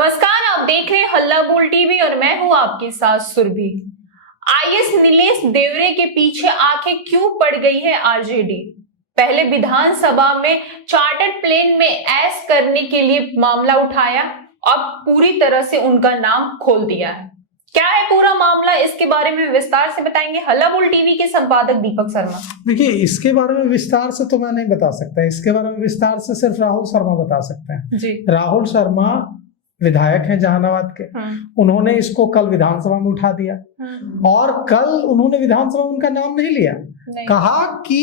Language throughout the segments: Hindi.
नमस्कार, आप देख रहे हैं हल्ला बोल टीवी और मैं हूं आपके साथ सुरभि। आईएएस नीलेश देवरे के पीछे आंखें क्यों पड़ गई है आरजेडी? पहले विधानसभा में चार्टर्ड प्लेन में ऐश करने के लिए मामला उठाया, अब पूरी तरह से उनका नाम खोल दिया है। क्या है पूरा मामला, इसके बारे में विस्तार से बताएंगे हल्ला बोल टीवी के संपादक दीपक शर्मा। देखिए, इसके बारे में विस्तार से तो मैं नहीं बता सकता, इसके बारे में विस्तार से सिर्फ राहुल शर्मा बता सकते हैं जी। राहुल शर्मा विधायक हैं जहानाबाद के। उन्होंने इसको कल विधानसभा में उठा दिया और कल उन्होंने विधानसभा में उनका नाम नहीं लिया। कहा कि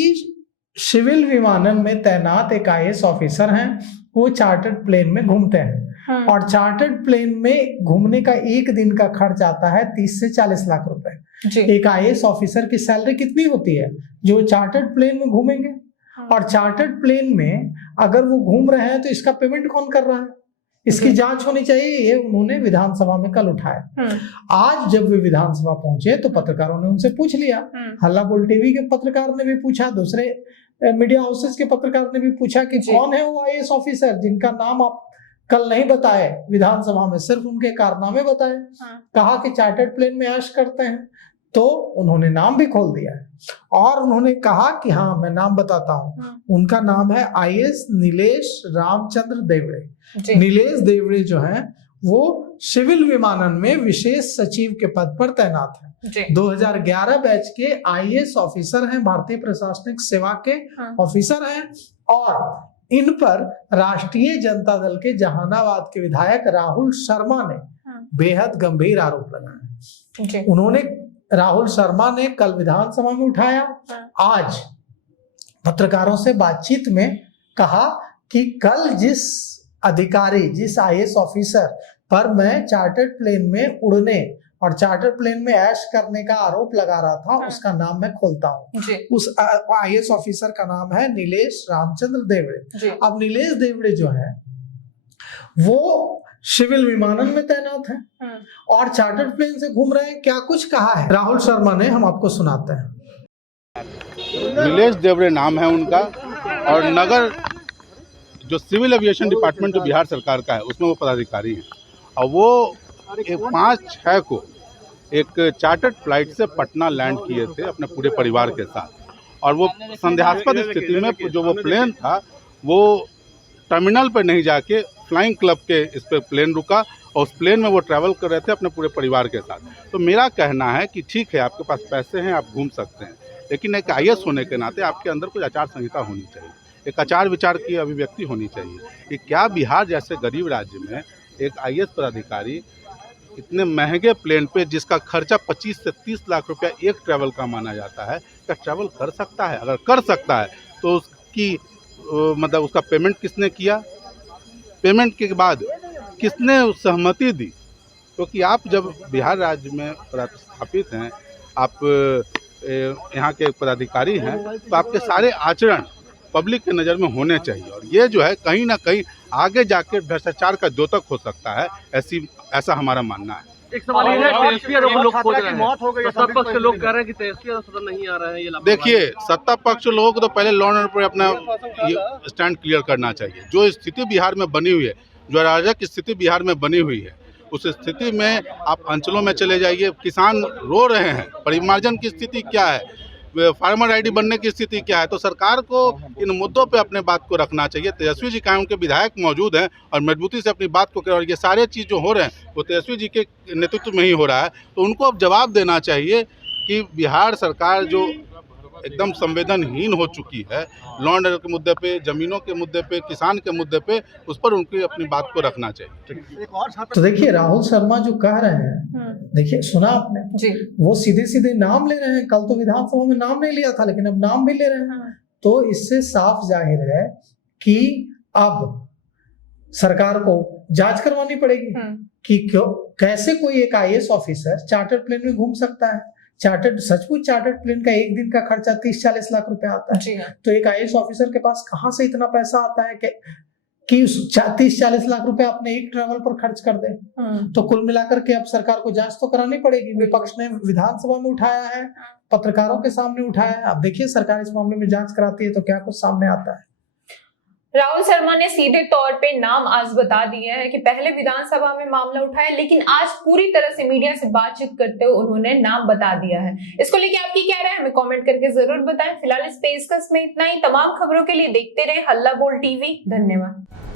सिविल विमानन में तैनात एक आईएएस ऑफिसर हैं, वो चार्टर्ड प्लेन में घूमते हैं और चार्टर्ड प्लेन में घूमने का एक दिन का खर्च आता है 30 से 40 लाख रुपए। एक आईएएस ऑफिसर की सैलरी कितनी होती है जो चार्टर्ड प्लेन में घूमेंगे? और चार्टर्ड प्लेन में अगर वो घूम रहे हैं तो इसका पेमेंट कौन कर रहा है? इसकी जांच होनी चाहिए। ये उन्होंने विधानसभा में कल उठाया। आज जब वे विधानसभा पहुंचे तो पत्रकारों ने उनसे पूछ लिया। हल्ला बोल टीवी के पत्रकार ने भी पूछा, दूसरे मीडिया हाउसेस के पत्रकार ने भी पूछा कि कौन है वो आईएएस ऑफिसर जिनका नाम आप कल नहीं बताए विधानसभा में, सिर्फ उनके कारनामे बताए। कहा कि चार्टर्ड प्लेन में ऐश करते हैं, तो उन्होंने नाम भी खोल दिया है और उन्होंने कहा कि हाँ, मैं नाम बताता हूँ। उनका नाम है आईएएस नीलेश रामचंद्र देवड़े। नीलेश देवड़े जो है वो सिविल विमानन में विशेष सचिव के पद पर तैनात है। 2011 बैच के आईएएस ऑफिसर हैं, भारतीय प्रशासनिक सेवा के ऑफिसर हैं और इन पर राष्ट्रीय जनता दल के जहानाबाद के विधायक राहुल शर्मा ने बेहद गंभीर आरोप लगाए। उन्होंने राहुल शर्मा ने कल विधानसभा में उठाया। आज पत्रकारों से बातचीत में कहा कि कल जिस अधिकारी, जिस आईएएस ऑफिसर पर मैं चार्टर्ड प्लेन में उड़ने और चार्टर्ड प्लेन में ऐश करने का आरोप लगा रहा था, उसका नाम मैं खोलता हूँ। उस आईएएस ऑफिसर का नाम है नीलेश रामचंद्र देवड़े। अब नीलेश देवड़े जो है वो सिविल विमानन में तैनात है और चार्टर्ड प्लेन से घूम रहे हैं। क्या कुछ कहा है राहुल शर्मा ने, हम आपको सुनाते हैं। नीलेश देवड़े नाम है उनका और नगर जो सिविल एविएशन डिपार्टमेंट जो बिहार सरकार का है उसमें वो पदाधिकारी हैं और वो 5-6 को एक चार्टर्ड फ्लाइट से पटना लैंड किए थे अपने पूरे परिवार के साथ और वो संदेहास्पद स्थिति में जो वो प्लेन था वो टर्मिनल पर नहीं जाके फ्लाइंग क्लब के इस पे प्लेन रुका और उस प्लेन में वो ट्रैवल कर रहे थे अपने पूरे परिवार के साथ। तो मेरा कहना है कि ठीक है, आपके पास पैसे हैं, आप घूम सकते हैं, लेकिन एक आईएएस होने के नाते आपके अंदर कुछ आचार संहिता होनी चाहिए, एक आचार विचार की अभिव्यक्ति होनी चाहिए कि क्या बिहार जैसे गरीब राज्य में एक आईएएस पदाधिकारी इतने महंगे प्लेन पे जिसका खर्चा 25 से 30 लाख रुपया एक ट्रैवल का माना जाता है, क्या ट्रैवल कर सकता है? अगर कर सकता है तो उसकी मतलब उसका पेमेंट किसने किया, पेमेंट के बाद किसने सहमति दी? क्योंकि आप जब बिहार राज्य में प्रतिस्थापित हैं, आप यहाँ के पदाधिकारी हैं, तो आपके सारे आचरण पब्लिक के नज़र में होने चाहिए और ये जो है कहीं ना कहीं आगे जाकर भ्रष्टाचार का द्योतक हो सकता है, ऐसा हमारा मानना है। एक सवाल ये है, तेजस्वी और लोग खोज रहे हैं, सत्ता पक्ष के लोग कह रहे हैं कि तेजस्वी और सदन नहीं आ रहे हैं। ये देखिए, सत्ता पक्ष लोगों को तो पहले लॉ एंड ऑर्डर पर अपना स्टैंड क्लियर करना चाहिए। जो स्थिति बिहार में बनी हुई है, जो अराजक स्थिति बिहार में बनी हुई है, उस स्थिति में आप अंचलों में चले जाइए, किसान रो रहे हैं, परिमार्जन की स्थिति क्या है, फार्मर आईडी बनने की स्थिति क्या है, तो सरकार को इन मुद्दों पे अपने बात को रखना चाहिए। तेजस्वी जी का उनके विधायक मौजूद हैं और मजबूती से अपनी बात को करें और ये सारे चीज़ जो हो रहे हैं वो तेजस्वी जी के नेतृत्व में ही हो रहा है, तो उनको अब जवाब देना चाहिए कि बिहार सरकार जो एकदम संवेदनहीन हो चुकी है लॉ एंड ऑर्डर के मुद्दे पे, जमीनों के मुद्दे पे, किसान के मुद्दे पे, उस पर उनकी अपनी बात को रखना चाहिए। तो देखिए, राहुल शर्मा जो कह रहे हैं, देखिए सुना आपने जी, वो सीधे सीधे नाम ले रहे हैं। कल तो विधानसभा में नाम नहीं लिया था, लेकिन अब नाम भी ले रहे हैं। तो इससे साफ जाहिर है कि अब सरकार को जांच करवानी पड़ेगी कि क्यों, कैसे कोई एक आईएएस ऑफिसर चार्टर्ड प्लेन में घूम सकता है। सचमुच चार्टर्ड प्लेन का एक दिन का खर्चा 30-40 लाख रुपए आता है। तो एक आईएएस ऑफिसर के पास कहां से इतना पैसा आता है कि 30-40 लाख रुपए अपने एक ट्रैवल पर खर्च कर दे? तो कुल मिलाकर के अब सरकार को जांच तो करानी पड़ेगी। विपक्ष ने विधानसभा में उठाया है, पत्रकारों के सामने उठाया है। अब देखिए सरकार इस मामले में जांच कराती है तो क्या कुछ सामने आता है। राहुल शर्मा ने सीधे तौर पे नाम आज बता दिया है कि पहले विधानसभा में मामला उठाया, लेकिन आज पूरी तरह से मीडिया से बातचीत करते हुए उन्होंने नाम बता दिया है। इसको लेके आपकी क्या राय है हमें कमेंट करके जरूर बताएं। फिलहाल इस पेशकश में इतना ही। तमाम खबरों के लिए देखते रहे हल्ला बोल टीवी। धन्यवाद।